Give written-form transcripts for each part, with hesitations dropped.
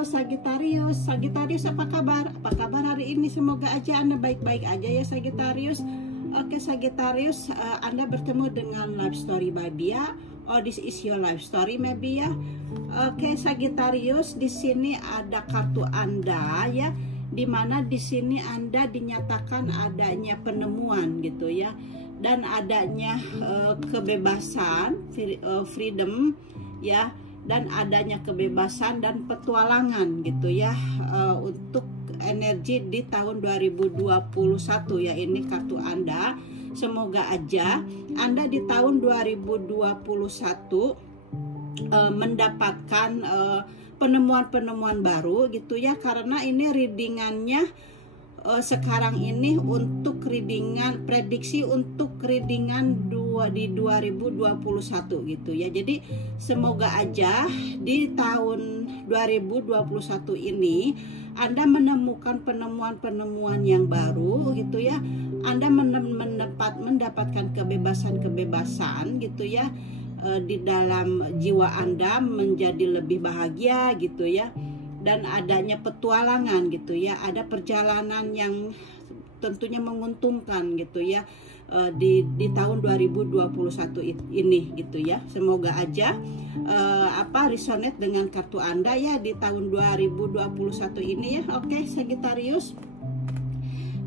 Halo Sagittarius, Sagittarius apa kabar? Apa kabar hari ini? Semoga aja Anda baik-baik aja ya Sagittarius. Oke Sagittarius, Anda bertemu dengan Life Story by Bia. Oh, this is your life story maybe ya. Oke Sagittarius, di sini ada kartu Anda ya, dimana di sini Anda dinyatakan adanya penemuan gitu ya, dan adanya kebebasan, freedom ya, dan adanya kebebasan dan petualangan gitu ya, untuk energi di tahun 2021 ya. Ini kartu Anda. Semoga aja Anda di tahun 2021 mendapatkan penemuan-penemuan baru gitu ya, karena ini readingannya sekarang ini untuk readingan prediksi untuk readingan di 2021 gitu ya. Jadi semoga aja di tahun 2021 ini Anda menemukan penemuan-penemuan yang baru gitu ya. Anda mendapatkan kebebasan-kebebasan gitu ya, di dalam jiwa Anda menjadi lebih bahagia gitu ya, dan adanya petualangan gitu ya, ada perjalanan yang tentunya menguntungkan gitu ya, di tahun 2021 ini gitu ya. Semoga aja resonate dengan kartu Anda ya di tahun 2021 ini ya. Oke Sagittarius,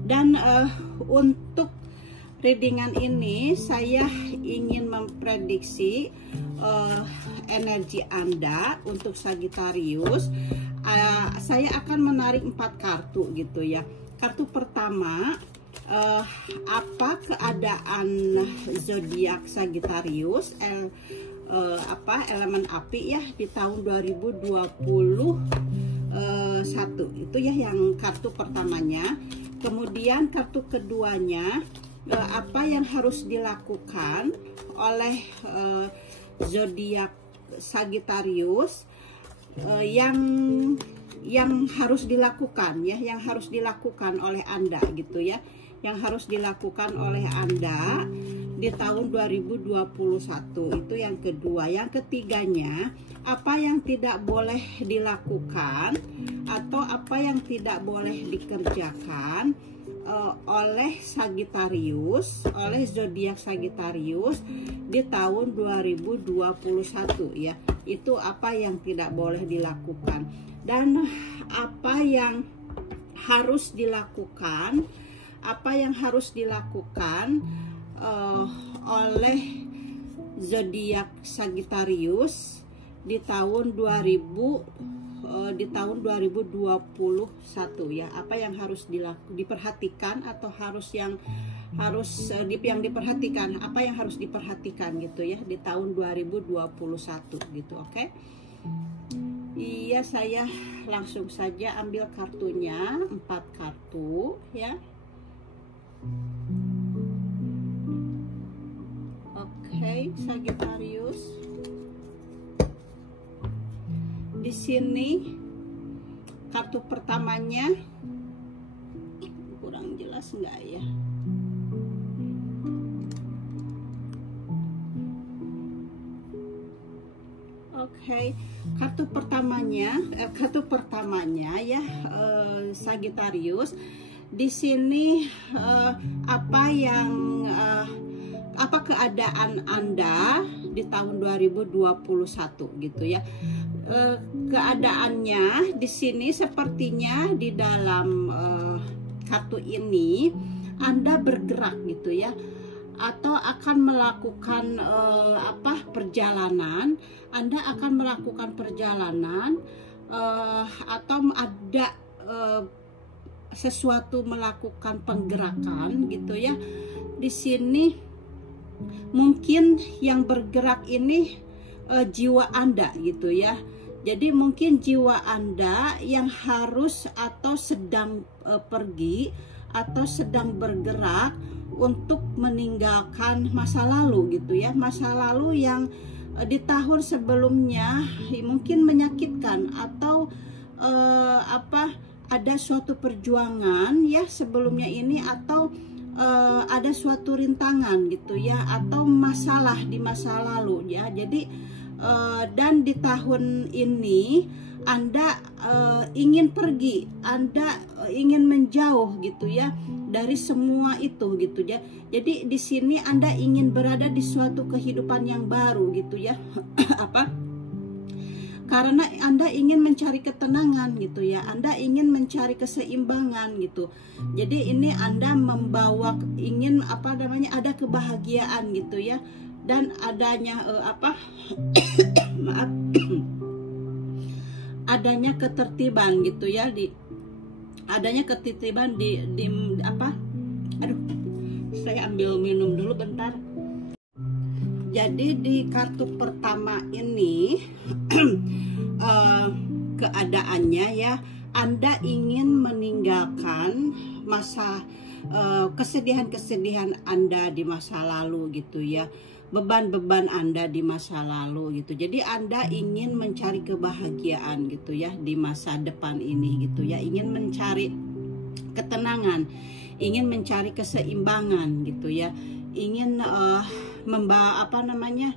dan untuk readingan ini saya ingin memprediksi energi Anda untuk Sagittarius. Saya akan menarik 4 kartu gitu ya. Kartu pertama, apa keadaan zodiak Sagittarius, elemen api ya di tahun 2021 itu ya, yang kartu pertamanya. Kemudian kartu keduanya, apa yang harus dilakukan oleh zodiak Sagittarius, yang harus dilakukan ya, yang harus dilakukan oleh Anda gitu ya, yang harus dilakukan oleh Anda di tahun 2021 itu yang kedua. Yang ketiganya, apa yang tidak boleh dilakukan atau apa yang tidak boleh dikerjakan oleh Sagittarius, oleh zodiak Sagittarius di tahun 2021 ya. Itu apa yang tidak boleh dilakukan, dan apa yang harus dilakukan, oleh zodiak Sagittarius di tahun 2021 ya. Apa yang harus diperhatikan atau yang diperhatikan, apa yang harus diperhatikan gitu ya di tahun 2021 gitu. Oke. Iya, saya langsung saja ambil kartunya, 4 kartu ya. Oke, Sagittarius. Di sini kartu pertamanya kurang jelas enggak ya? Oke, kartu pertamanya ya, Sagittarius. Di sini apa keadaan Anda di tahun 2021 gitu ya. Keadaannya di sini sepertinya di dalam kartu ini Anda bergerak gitu ya, atau akan melakukan perjalanan. Anda akan melakukan perjalanan, atau ada sesuatu melakukan penggerakan gitu ya. Di sini mungkin yang bergerak ini jiwa Anda gitu ya. Jadi mungkin jiwa Anda yang harus atau sedang pergi atau sedang bergerak untuk meninggalkan masa lalu gitu ya. Masa lalu yang di tahun sebelumnya mungkin menyakitkan, atau ada suatu perjuangan ya sebelumnya ini, atau ada suatu rintangan gitu ya, atau masalah di masa lalu ya. Jadi dan di tahun ini Anda ingin pergi, Anda ingin menjauh gitu ya dari semua itu gitu ya. Jadi di sini Anda ingin berada di suatu kehidupan yang baru gitu ya. Apa? Karena Anda ingin mencari ketenangan gitu ya, Anda ingin mencari keseimbangan gitu. Jadi ini Anda membawa ingin apa namanya, ada kebahagiaan gitu ya, dan adanya maaf, adanya ketertiban gitu ya, adanya ketertiban di apa? Aduh, saya ambil minum dulu bentar. Jadi di kartu pertama ini keadaannya ya, Anda ingin meninggalkan masa kesedihan-kesedihan Anda di masa lalu gitu ya, beban-beban Anda di masa lalu gitu. Jadi Anda ingin mencari kebahagiaan gitu ya di masa depan ini gitu ya, ingin mencari ketenangan, ingin mencari keseimbangan gitu ya, ingin membawa apa namanya,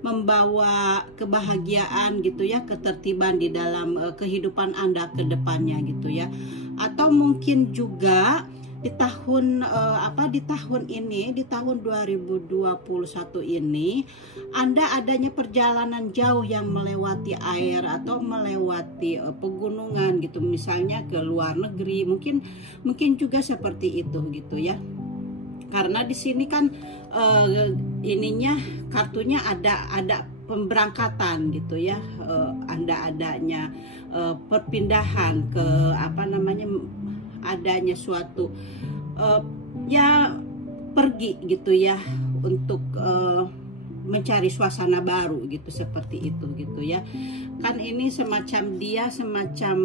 membawa kebahagiaan gitu ya, ketertiban di dalam kehidupan Anda ke depannya gitu ya. Atau mungkin juga di tahun di tahun ini, di tahun 2021 ini Anda adanya perjalanan jauh yang melewati air atau melewati pegunungan gitu, misalnya ke luar negeri, mungkin juga seperti itu gitu ya. Karena di sini kan ininya kartunya ada pemberangkatan gitu ya, adanya perpindahan ke apa namanya, adanya suatu ya pergi gitu ya untuk mencari suasana baru gitu, seperti itu gitu ya. Kan ini semacam dia semacam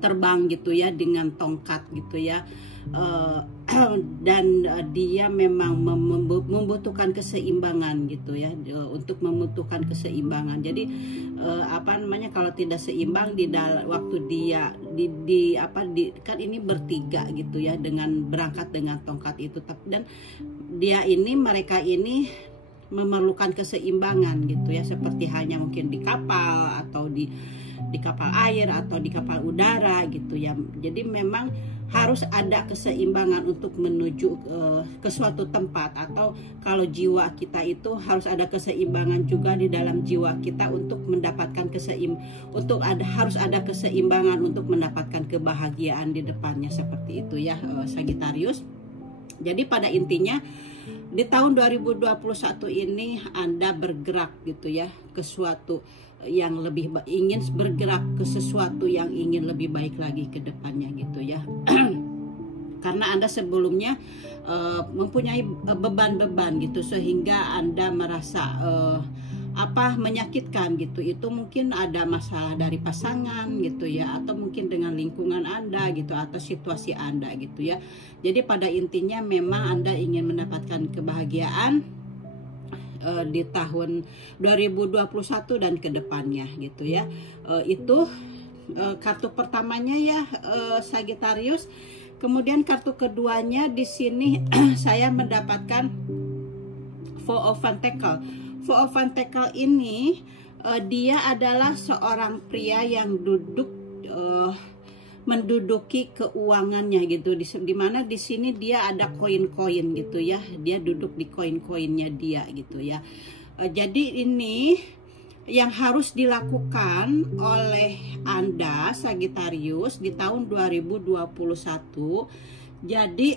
terbang gitu ya dengan tongkat gitu ya. Dan dia memang membutuhkan keseimbangan gitu ya, untuk membutuhkan keseimbangan. Jadi apa namanya, kalau tidak seimbang di waktu dia kan ini bertiga gitu ya, dengan berangkat dengan tongkat itu, dan mereka ini memerlukan keseimbangan gitu ya, seperti hanya mungkin di kapal atau di kapal air atau di kapal udara gitu ya. Jadi memang harus ada keseimbangan untuk menuju ke suatu tempat, atau kalau jiwa kita itu harus ada keseimbangan juga di dalam jiwa kita untuk mendapatkan harus ada keseimbangan untuk mendapatkan kebahagiaan di depannya, seperti itu ya Sagittarius. Jadi pada intinya di tahun 2021 ini Anda bergerak gitu ya ke suatu yang lebih, ingin bergerak ke sesuatu yang ingin lebih baik lagi ke depannya gitu ya. Karena Anda sebelumnya mempunyai beban-beban gitu, sehingga Anda merasa menyakitkan gitu. Itu mungkin ada masalah dari pasangan gitu ya, atau mungkin dengan lingkungan Anda gitu, atau situasi Anda gitu ya. Jadi pada intinya memang Anda ingin mendapatkan kebahagiaan di tahun 2021 dan kedepannya gitu ya. Itu kartu pertamanya ya Sagittarius. Kemudian kartu keduanya di sini saya mendapatkan Four of Pentacles. Four of Pentacles ini dia adalah seorang pria yang menduduki keuangannya gitu, di mana di sini dia ada koin-koin gitu ya, dia duduk di koin-koinnya dia gitu ya. Jadi ini yang harus dilakukan oleh Anda Sagittarius di tahun 2021. Jadi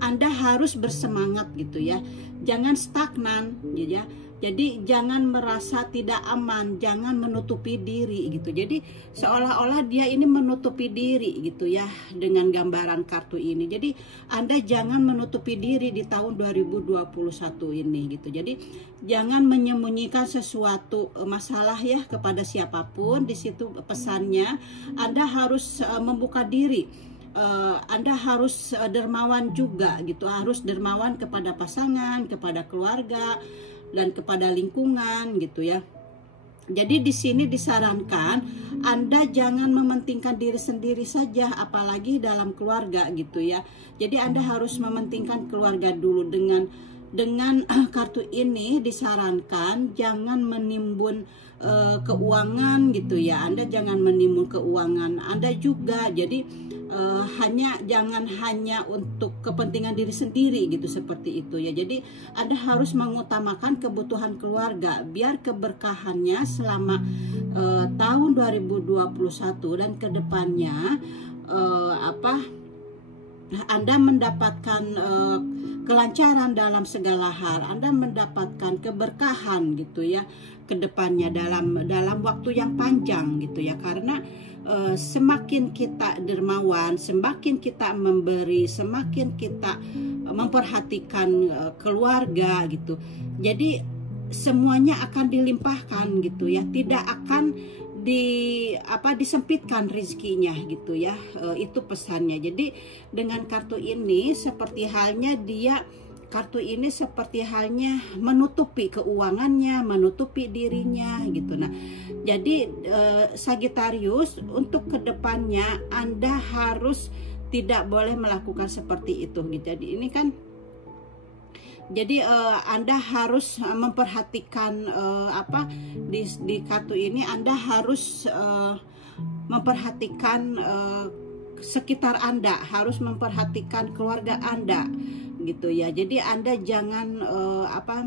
Anda harus bersemangat gitu ya, jangan stagnan gitu ya. Jadi jangan merasa tidak aman, jangan menutupi diri gitu. Jadi seolah-olah dia ini menutupi diri gitu ya dengan gambaran kartu ini. Jadi Anda jangan menutupi diri di tahun 2021 ini gitu. Jadi jangan menyembunyikan sesuatu masalah ya kepada siapapun. Di situ pesannya Anda harus membuka diri. Anda harus dermawan juga gitu, harus dermawan kepada pasangan, kepada keluarga, dan kepada lingkungan gitu ya. Jadi di sini disarankan Anda jangan mementingkan diri sendiri saja, apalagi dalam keluarga gitu ya. Jadi Anda harus mementingkan keluarga dulu dengan kartu ini disarankan jangan menimbun keuangan gitu ya. Anda jangan menimbun keuangan Anda juga. Jadi jangan hanya untuk kepentingan diri sendiri gitu, seperti itu ya. Jadi Anda harus mengutamakan kebutuhan keluarga biar keberkahannya selama tahun 2021 dan kedepannya Anda mendapatkan kelancaran dalam segala hal, Anda mendapatkan keberkahan gitu ya kedepannya dalam waktu yang panjang gitu ya. Karena semakin kita dermawan, semakin kita memberi, semakin kita memperhatikan keluarga gitu. Jadi semuanya akan dilimpahkan gitu ya, tidak akan disempitkan rezekinya gitu ya. Itu pesannya. Jadi dengan kartu ini seperti halnya menutupi keuangannya, menutupi dirinya gitu. Nah, jadi Sagittarius, untuk kedepannya Anda harus tidak boleh melakukan seperti itu gitu. Jadi ini kan, jadi Anda harus memperhatikan di kartu ini Anda harus memperhatikan sekitar Anda, harus memperhatikan keluarga Anda gitu ya. Jadi Anda jangan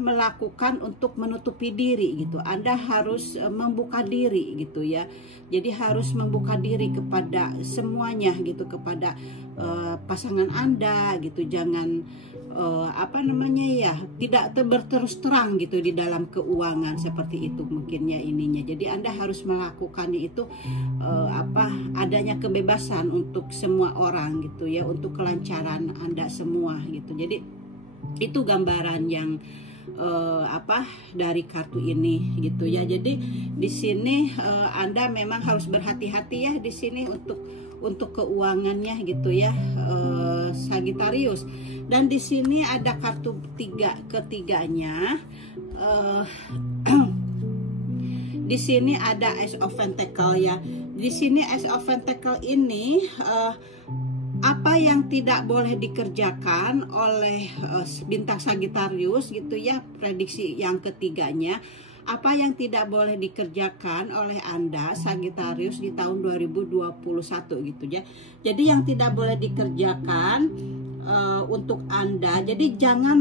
melakukan untuk menutupi diri gitu. Anda harus membuka diri gitu ya. Jadi harus membuka diri kepada semuanya gitu, kepada pasangan Anda gitu. Jangan tidak berterus terang gitu di dalam keuangan, seperti itu mungkinnya ininya. Jadi Anda harus melakukannya itu adanya kebebasan untuk semua orang gitu ya, untuk kelancaran Anda semua gitu. Jadi itu gambaran yang dari kartu ini gitu ya. Jadi di sini Anda memang harus berhati-hati ya di sini untuk keuangannya gitu ya, Sagittarius. Dan di sini ada kartu ketiganya. Di sini ada Ace of Pentacle ya. Di sini Ace of Pentacle ini apa yang tidak boleh dikerjakan oleh bintang Sagittarius gitu ya, prediksi yang ketiganya. Apa yang tidak boleh dikerjakan oleh Anda Sagittarius di tahun 2021 gitu ya. Jadi yang tidak boleh dikerjakan untuk Anda, jadi jangan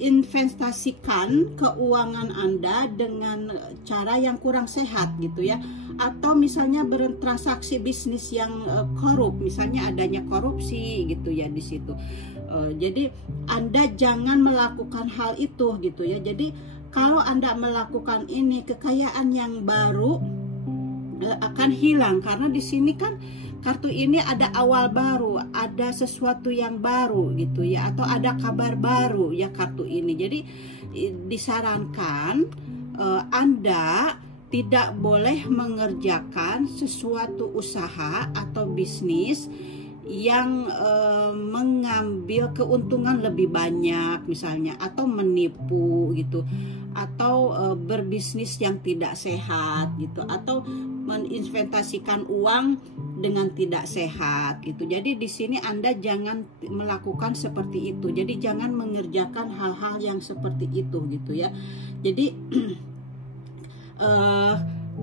investasikan keuangan Anda dengan cara yang kurang sehat gitu ya, atau misalnya bertransaksi bisnis yang korup, misalnya adanya korupsi gitu ya di situ. Jadi Anda jangan melakukan hal itu gitu ya. Jadi kalau Anda melakukan ini, kekayaan yang baru akan hilang, karena di sini kan kartu ini ada awal baru, ada sesuatu yang baru gitu ya, atau ada kabar baru ya kartu ini. Jadi disarankan Anda tidak boleh mengerjakan sesuatu usaha atau bisnis yang mengambil keuntungan lebih banyak misalnya, atau menipu gitu, atau berbisnis yang tidak sehat gitu, atau menginvestasikan uang dengan tidak sehat gitu. Jadi di sini Anda jangan melakukan seperti itu. Jadi jangan mengerjakan hal-hal yang seperti itu gitu ya. Jadi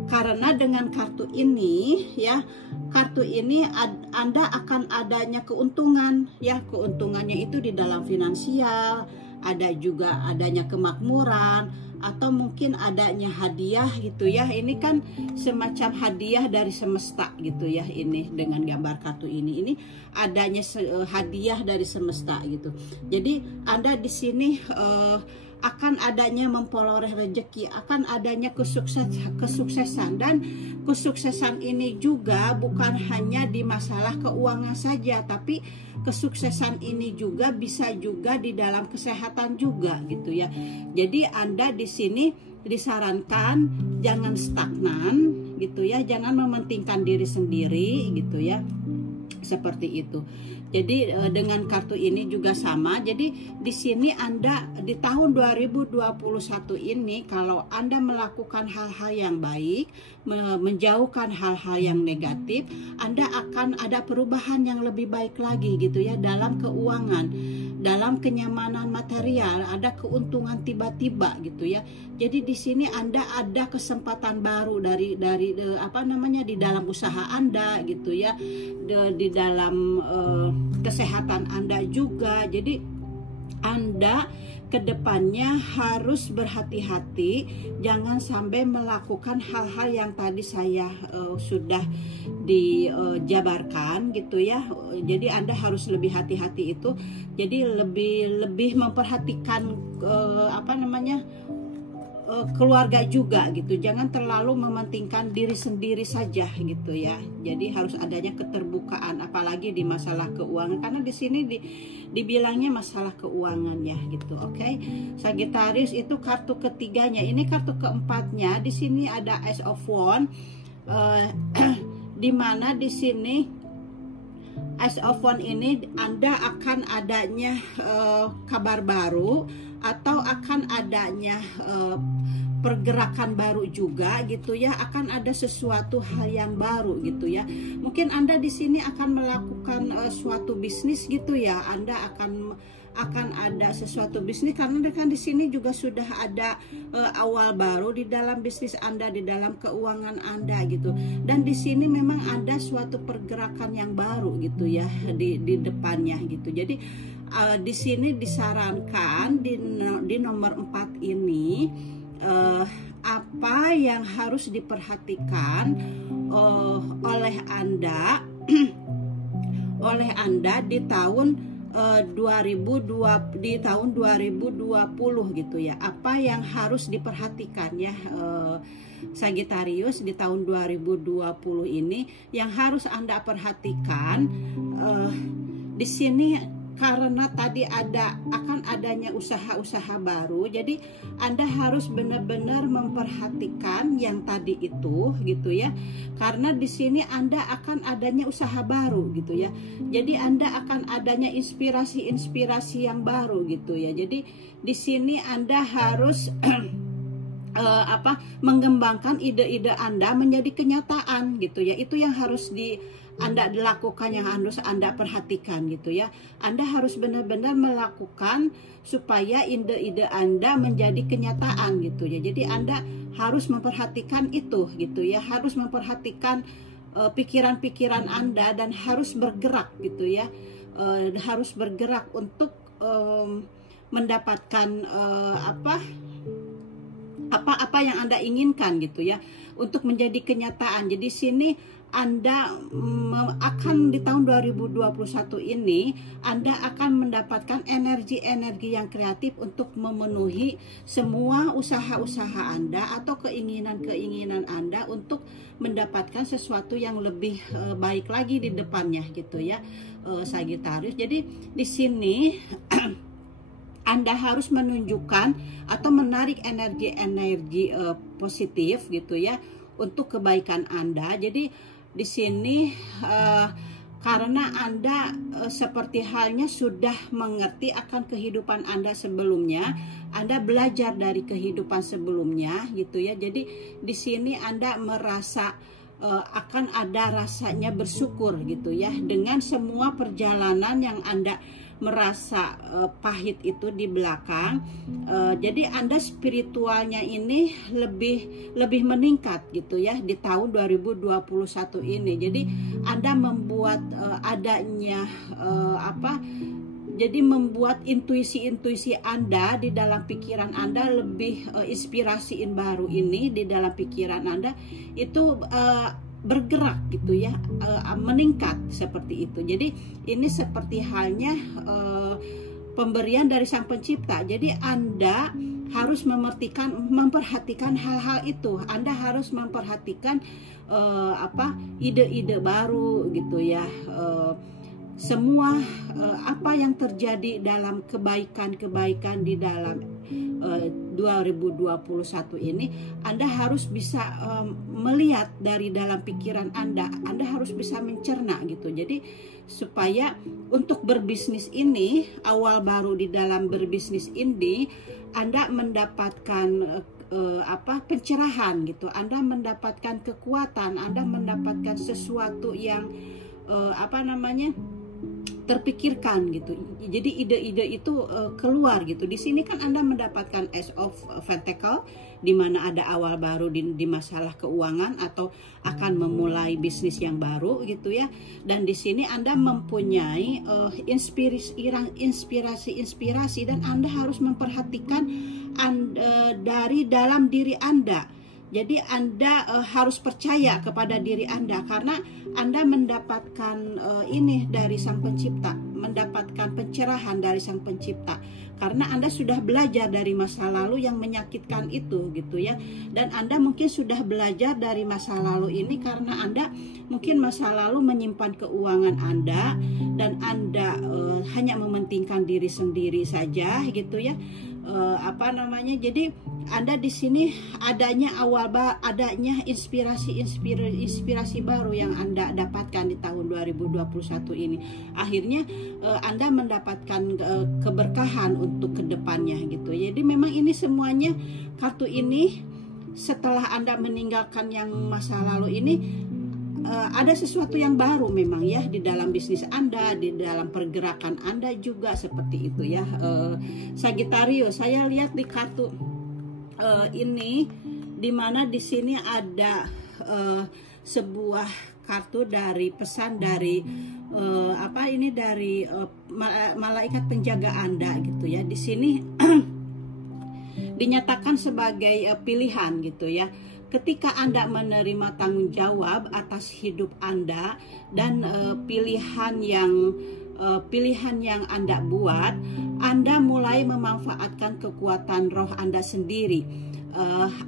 karena dengan kartu ini ya, kartu ini Anda akan adanya keuntungan ya. Keuntungannya itu di dalam finansial, ada juga adanya kemakmuran, atau mungkin adanya hadiah gitu ya. Ini kan semacam hadiah dari semesta gitu ya. Ini dengan gambar kartu ini adanya hadiah dari semesta gitu. Jadi Anda di sini akan adanya memperoleh rezeki, akan adanya kesuksesan. Dan kesuksesan ini juga bukan hanya di masalah keuangan saja, tapi kesuksesan ini juga bisa juga di dalam kesehatan juga gitu ya. Jadi Anda di sini disarankan jangan stagnan gitu ya, jangan mementingkan diri sendiri gitu ya, seperti itu. Jadi dengan kartu ini juga sama. Jadi di sini Anda di tahun 2021 ini, kalau Anda melakukan hal-hal yang baik, menjauhkan hal-hal yang negatif, Anda akan ada perubahan yang lebih baik lagi gitu ya dalam keuangan. dalam kenyamanan material, ada keuntungan tiba-tiba gitu ya. Jadi di sini Anda ada kesempatan baru dari apa namanya, di dalam usaha Anda gitu ya, di dalam kesehatan Anda juga. Jadi Anda kedepannya harus berhati-hati, jangan sampai melakukan hal-hal yang tadi saya sudah dijabarkan gitu ya. Jadi Anda harus lebih hati-hati itu. Jadi lebih memperhatikan apa namanya, keluarga juga gitu. Jangan terlalu mementingkan diri sendiri saja gitu ya. Jadi harus adanya keterbukaan, apalagi di masalah keuangan, karena di sini dibilangnya masalah keuangan ya gitu. Oke. Sagittarius itu kartu ketiganya. Ini kartu keempatnya. Di sini ada Ace of Wands, di mana di sini Ace of Wands ini Anda akan adanya kabar baru, atau akan adanya pergerakan baru juga gitu ya. Akan ada sesuatu hal yang baru gitu ya. Mungkin Anda di sini akan melakukan suatu bisnis gitu ya. Anda akan ada sesuatu bisnis, karena kan di sini juga sudah ada awal baru di dalam bisnis Anda, di dalam keuangan Anda gitu. Dan di sini memang ada suatu pergerakan yang baru gitu ya di depannya gitu. Jadi di sini disarankan di nomor 4 ini apa yang harus diperhatikan oleh Anda di tahun 2020 gitu ya. Apa yang harus diperhatikan ya, Sagittarius, di tahun 2020 ini yang harus Anda perhatikan di sini. Karena tadi akan adanya usaha-usaha baru, jadi Anda harus benar-benar memperhatikan yang tadi itu gitu ya. Karena di sini Anda akan adanya usaha baru gitu ya. Jadi Anda akan adanya inspirasi yang baru gitu ya. Jadi di sini Anda harus mengembangkan ide-ide Anda menjadi kenyataan gitu ya. Itu yang harus Anda dilakukan, yang harus Anda perhatikan gitu ya. Anda harus benar-benar melakukan supaya ide-ide Anda menjadi kenyataan gitu ya. Jadi Anda harus memperhatikan itu gitu ya. Harus memperhatikan pikiran-pikiran Anda dan harus bergerak gitu ya. Harus bergerak untuk mendapatkan apa yang Anda inginkan gitu ya, untuk menjadi kenyataan. Jadi sini Anda akan di tahun 2021 ini Anda akan mendapatkan energi-energi yang kreatif untuk memenuhi semua usaha-usaha Anda atau keinginan-keinginan Anda untuk mendapatkan sesuatu yang lebih baik lagi di depannya gitu ya, Sagittarius. Jadi di sini Anda harus menunjukkan atau menarik energi-energi positif gitu ya untuk kebaikan Anda. Jadi di sini karena Anda seperti halnya sudah mengerti akan kehidupan Anda sebelumnya, Anda belajar dari kehidupan sebelumnya gitu ya. Jadi di sini Anda merasa akan ada rasanya bersyukur gitu ya dengan semua perjalanan yang Anda merasa pahit itu di belakang. Jadi Anda spiritualnya ini lebih meningkat gitu ya di tahun 2021 ini. Jadi Anda membuat adanya jadi membuat intuisi-intuisi Anda di dalam pikiran Anda lebih inspirasiin baru ini di dalam pikiran Anda itu bergerak gitu ya, meningkat seperti itu. Jadi ini seperti halnya pemberian dari Sang Pencipta. Jadi Anda harus memperhatikan hal-hal itu. Anda harus memperhatikan ide-ide baru gitu ya. Semua apa yang terjadi dalam kebaikan-kebaikan di dalam 2021 ini, Anda harus bisa melihat dari dalam pikiran Anda harus bisa mencerna gitu. Jadi supaya untuk berbisnis ini, awal baru di dalam berbisnis ini, Anda mendapatkan pencerahan gitu. Anda mendapatkan kekuatan, Anda mendapatkan sesuatu yang terpikirkan gitu. Jadi ide-ide itu keluar gitu. Di sini kan Anda mendapatkan Ace of Pentacle, di mana ada awal baru di masalah keuangan atau akan memulai bisnis yang baru gitu ya. Dan di sini Anda mempunyai inspirasi dan Anda harus memperhatikan dari dalam diri Anda. Jadi Anda harus percaya kepada diri Anda, karena Anda mendapatkan ini dari Sang Pencipta, mendapatkan pencerahan dari Sang Pencipta, karena Anda sudah belajar dari masa lalu yang menyakitkan itu gitu ya. Dan Anda mungkin sudah belajar dari masa lalu ini karena Anda mungkin masa lalu menyimpan keuangan Anda dan Anda hanya mementingkan diri sendiri saja gitu ya. Jadi Anda di sini adanya adanya inspirasi baru yang Anda dapatkan di tahun 2021 ini. Akhirnya Anda mendapatkan keberkahan untuk kedepannya gitu. Jadi memang ini semuanya, kartu ini setelah Anda meninggalkan yang masa lalu ini, ada sesuatu yang baru memang ya di dalam bisnis Anda, di dalam pergerakan Anda juga seperti itu ya. Sagittarius, saya lihat di kartu ini, dimana di sini ada sebuah kartu dari pesan dari dari malaikat penjaga Anda gitu ya. Di sini dinyatakan sebagai pilihan gitu ya. Ketika Anda menerima tanggung jawab atas hidup Anda dan pilihan yang Anda buat, Anda mulai memanfaatkan kekuatan roh Anda sendiri.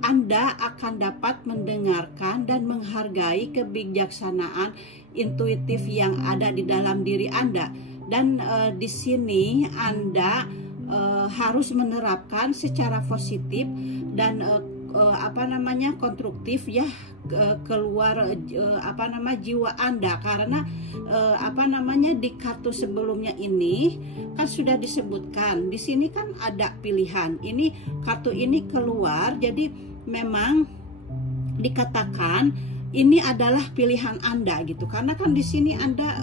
Anda akan dapat mendengarkan dan menghargai kebijaksanaan intuitif yang ada di dalam diri Anda. Dan di sini Anda harus menerapkan secara positif dan konstruktif ya keluar jiwa Anda, karena di kartu sebelumnya ini kan sudah disebutkan di sini kan ada pilihan. Ini kartu ini keluar, jadi memang dikatakan ini adalah pilihan Anda gitu, karena kan di sini Anda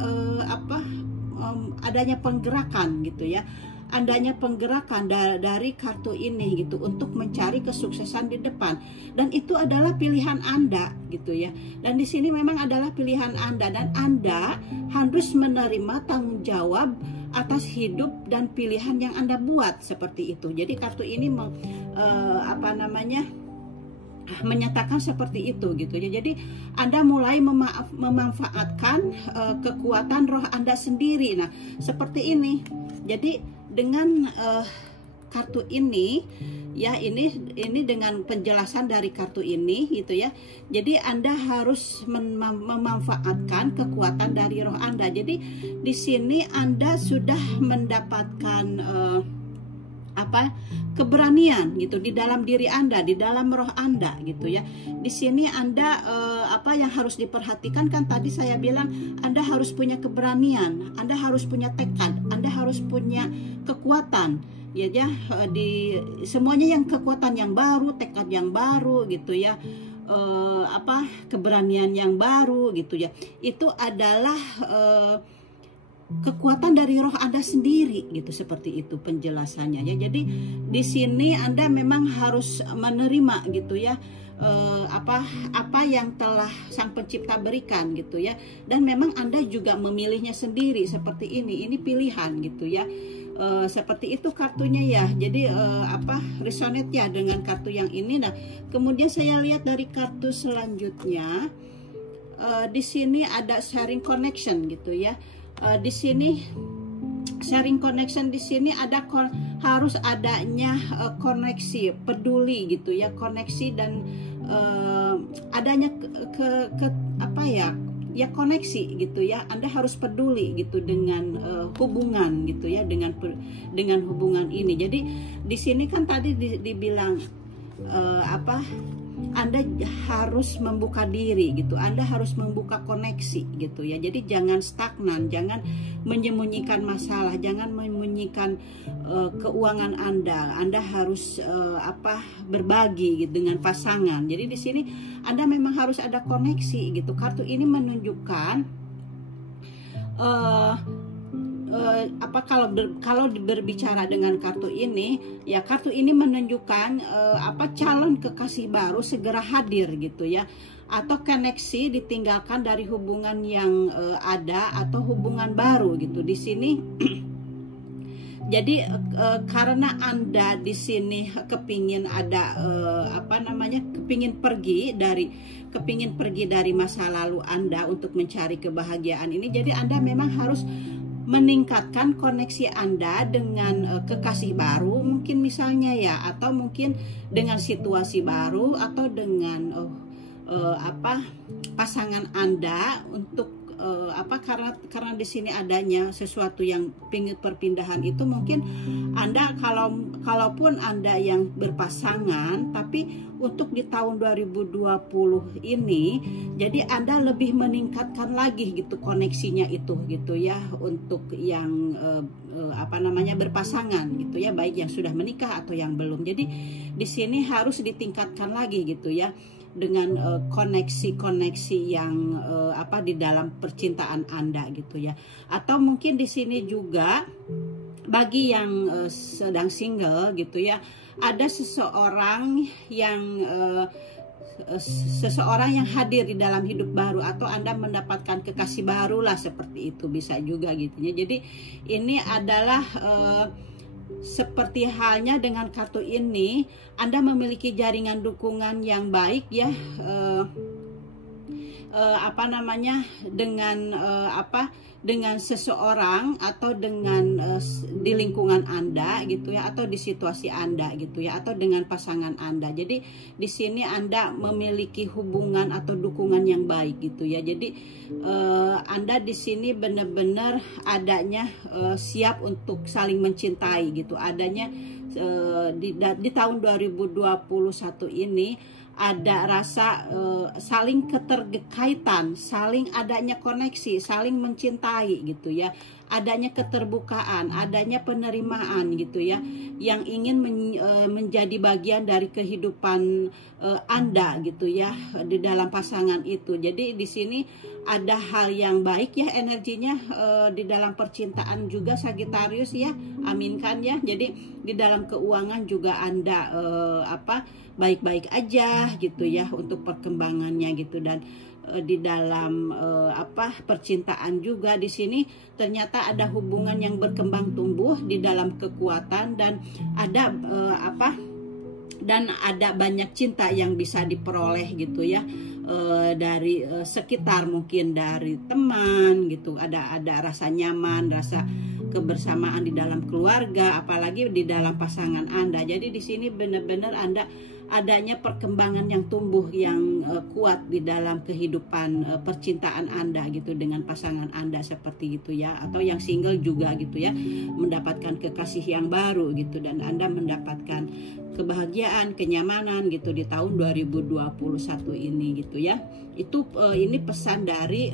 adanya penggerakan gitu ya. Adanya penggerakan dari kartu ini gitu untuk mencari kesuksesan di depan, dan itu adalah pilihan Anda gitu ya. Dan di sini memang adalah pilihan Anda, dan Anda harus menerima tanggung jawab atas hidup dan pilihan yang Anda buat seperti itu. Jadi kartu ini menyatakan seperti itu gitu ya. Jadi Anda mulai memanfaatkan kekuatan roh Anda sendiri. Nah, seperti ini. Jadi dengan kartu ini ya, ini dengan penjelasan dari kartu ini gitu ya. Jadi Anda harus memanfaatkan kekuatan dari roh Anda. Jadi di sini Anda sudah mendapatkan keberanian gitu di dalam diri Anda, di dalam roh Anda gitu ya. Di sini Anda yang harus diperhatikan kan tadi saya bilang, Anda harus punya keberanian, Anda harus punya tekad, Anda harus punya kekuatan ya, di semuanya yang kekuatan yang baru, tekad yang baru gitu ya. Keberanian yang baru gitu ya. Itu adalah kekuatan dari roh Anda sendiri gitu, seperti itu penjelasannya ya. Jadi di sini Anda memang harus menerima gitu ya, apa yang telah Sang Pencipta berikan gitu ya. Dan memang Anda juga memilihnya sendiri seperti ini pilihan gitu ya. Seperti itu kartunya ya. Jadi resonate ya dengan kartu yang ini. Nah, kemudian saya lihat dari kartu selanjutnya, di sini ada sharing connection gitu ya. Di sini sharing connection, di sini ada harus adanya koneksi, peduli gitu ya, koneksi dan adanya koneksi gitu ya. Anda harus peduli gitu dengan hubungan gitu ya, dengan hubungan ini. Jadi di sini kan tadi dibilang Anda harus membuka diri gitu, Anda harus membuka koneksi gitu ya. Jadi jangan stagnan, jangan menyembunyikan masalah, jangan menyembunyikan keuangan Anda. Anda harus berbagi gitu dengan pasangan. Jadi di sini Anda memang harus ada koneksi gitu. Kartu ini menunjukkan apa kalau berbicara dengan kartu ini, ya kartu ini menunjukkan apa calon kekasih baru segera hadir gitu ya, atau koneksi ditinggalkan dari hubungan yang ada atau hubungan baru gitu di sini. Jadi karena Anda di sini kepingin ada apa namanya, kepingin pergi dari masa lalu Anda untuk mencari kebahagiaan ini. Jadi Anda memang harus meningkatkan koneksi Anda dengan kekasih baru, mungkin misalnya ya, atau mungkin dengan situasi baru, atau dengan apa pasangan Anda untuk apa karena di sini adanya sesuatu yang pingin perpindahan itu. Mungkin Anda kalaupun Anda yang berpasangan, tapi untuk di tahun 2020 ini jadi Anda lebih meningkatkan lagi gitu koneksinya itu gitu ya, untuk yang apa namanya berpasangan gitu ya, baik yang sudah menikah atau yang belum. Jadi di sini harus ditingkatkan lagi gitu ya, dengan koneksi-koneksi yang apa di dalam percintaan Anda gitu ya. Atau mungkin di sini juga bagi yang sedang single gitu ya, ada seseorang yang hadir di dalam hidup baru, atau Anda mendapatkan kekasih baru lah, seperti itu bisa juga gitu ya. Jadi ini adalah seperti halnya dengan kartu ini, Anda memiliki jaringan dukungan yang baik ya, apa namanya, dengan dengan seseorang, atau dengan di lingkungan Anda gitu ya, atau di situasi Anda gitu ya, atau dengan pasangan Anda. Jadi di sini Anda memiliki hubungan atau dukungan yang baik gitu ya. Jadi Anda di sini benar-benar adanya siap untuk saling mencintai gitu. Adanya di tahun 2021 ini ada rasa saling keterkaitan, saling adanya koneksi, saling mencintai gitu ya, adanya keterbukaan, adanya penerimaan gitu ya, yang ingin menjadi bagian dari kehidupan Anda gitu ya, di dalam pasangan itu. Jadi di sini ada hal yang baik ya energinya di dalam percintaan juga Sagittarius ya, aminkan ya. Jadi di dalam keuangan juga Anda baik-baik aja gitu ya untuk perkembangannya gitu. Dan di dalam percintaan juga di sini ternyata ada hubungan yang berkembang tumbuh di dalam kekuatan, dan ada dan ada banyak cinta yang bisa diperoleh gitu ya, dari sekitar, mungkin dari teman gitu, ada rasa nyaman, rasa kebersamaan di dalam keluarga, apalagi di dalam pasangan Anda. Jadi di sini benar-benar Anda adanya perkembangan yang tumbuh yang kuat di dalam kehidupan percintaan Anda gitu dengan pasangan Anda, seperti gitu ya. Atau yang single juga gitu ya, mendapatkan kekasih yang baru gitu, dan Anda mendapatkan kebahagiaan, kenyamanan gitu di tahun 2021 ini gitu ya. Itu ini pesan dari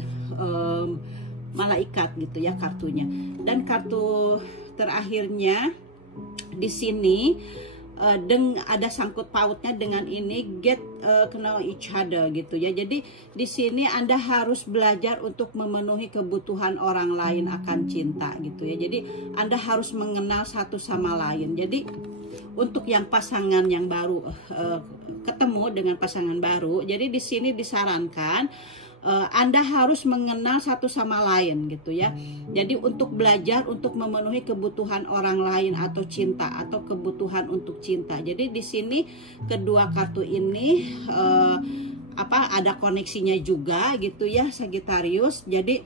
malaikat gitu ya kartunya. Dan kartu terakhirnya di sini ada sangkut pautnya dengan ini, get know each other gitu ya. Jadi di sini Anda harus belajar untuk memenuhi kebutuhan orang lain akan cinta gitu ya. Jadi Anda harus mengenal satu sama lain. Jadi untuk yang pasangan yang baru ketemu dengan pasangan baru, jadi di sini disarankan Anda harus mengenal satu sama lain gitu ya. Jadi untuk belajar untuk memenuhi kebutuhan orang lain atau cinta, atau kebutuhan untuk cinta. Jadi di sini kedua kartu ini ada koneksinya juga gitu ya Sagittarius. Jadi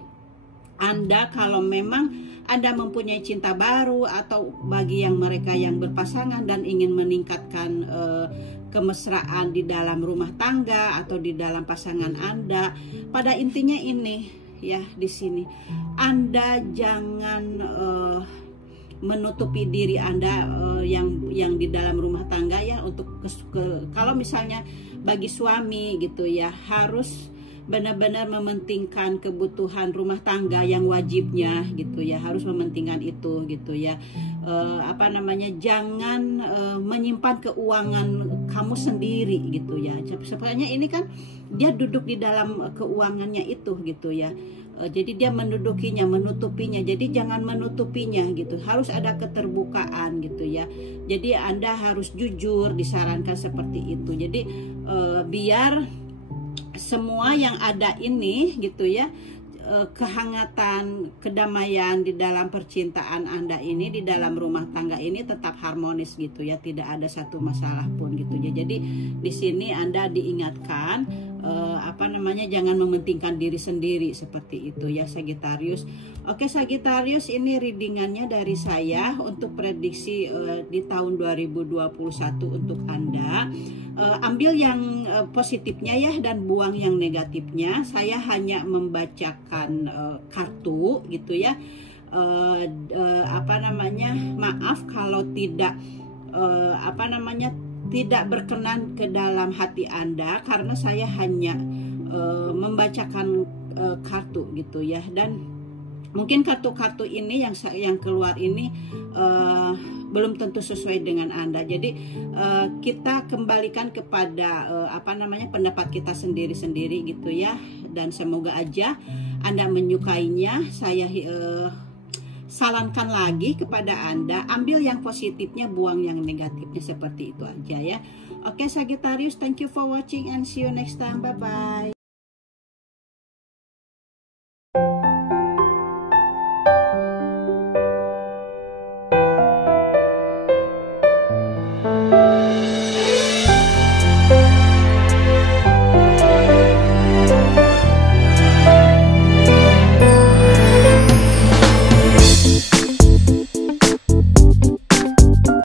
Anda kalau memang Anda mempunyai cinta baru, atau bagi yang mereka yang berpasangan dan ingin meningkatkan kemesraan di dalam rumah tangga atau di dalam pasangan Anda, pada intinya ini ya, di sini Anda jangan menutupi diri Anda yang di dalam rumah tangga ya, untuk kalau misalnya bagi suami gitu ya, harus benar-benar mementingkan kebutuhan rumah tangga yang wajibnya gitu ya, harus mementingkan itu gitu ya. Jangan menyimpan keuangan kamu sendiri gitu ya. Sebenarnya ini kan dia duduk di dalam keuangannya itu gitu ya. Jadi dia mendudukinya, menutupinya. Jadi jangan menutupinya gitu. Harus ada keterbukaan gitu ya. Jadi Anda harus jujur, disarankan seperti itu. Jadi biar semua yang ada ini gitu ya, kehangatan, kedamaian di dalam percintaan Anda ini, di dalam rumah tangga ini tetap harmonis gitu ya, tidak ada satu masalah pun gitu ya. Jadi di sini Anda diingatkan jangan mementingkan diri sendiri seperti itu ya Sagittarius. Oke Sagittarius, ini readingannya dari saya untuk prediksi di tahun 2021 untuk Anda. Ambil yang positifnya ya dan buang yang negatifnya. Saya hanya membacakan kartu gitu ya. Maaf kalau tidak tidak berkenan ke dalam hati Anda, karena saya hanya membacakan kartu gitu ya. Dan mungkin kartu-kartu ini yang keluar ini belum tentu sesuai dengan Anda. Jadi kita kembalikan kepada pendapat kita sendiri-sendiri gitu ya. Dan semoga aja Anda menyukainya. Saya sarankan lagi kepada Anda, ambil yang positifnya, buang yang negatifnya, seperti itu aja ya. Oke Sagittarius, thank you for watching and see you next time. Bye bye.